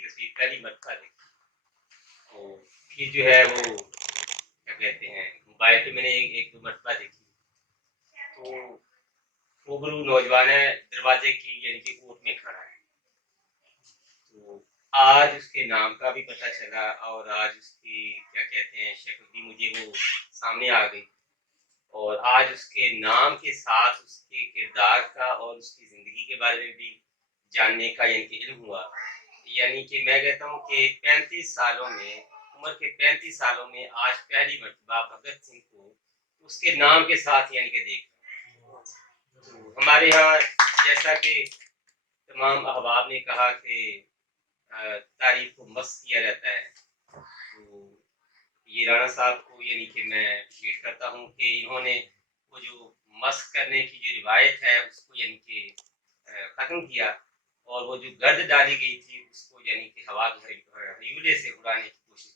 کی تصویر پہلی مرتبہ دیکھی تو پھر جو ہے وہ کیا کہتے ہیں موبائل پہ میں نے ایک دو مرتبہ دیکھی تو روبرو نوجوان ہے دروازے کی یعنی کہ کوٹ میں کھڑا ہے. تو آج اس کے نام کا بھی پتہ چلا اور آج اس کی کیا کہتے ہیں شکل بھی مجھے وہ سامنے آ گئی اور آج اس کے نام کے ساتھ اس کے کردار کا اور اس کی زندگی کے بارے میں بھی جاننے کا یعنی کہ علم ہوا. یعنی کہ میں کہتا ہوں کہ 35 سالوں میں عمر کے 35 سالوں میں آج پہلی مرتبہ بھگت سنگھ کو اس کے نام کے ساتھ یعنی کہ دیکھ تو ہمارے یہاں جیسا کہ تمام احباب نے کہا کہ تاریخ کو مسخ کیا جاتا ہے تو یہ رانا صاحب کو یعنی کہ میں ویٹ کرتا ہوں کہ انہوں نے وہ جو مسخ کرنے کی جو روایت ہے اس کو یعنی کہ ختم کیا اور وہ جو گرد ڈالی گئی تھی اس کو یعنی کہ ہوا ہیولے سے اڑانے کی کوشش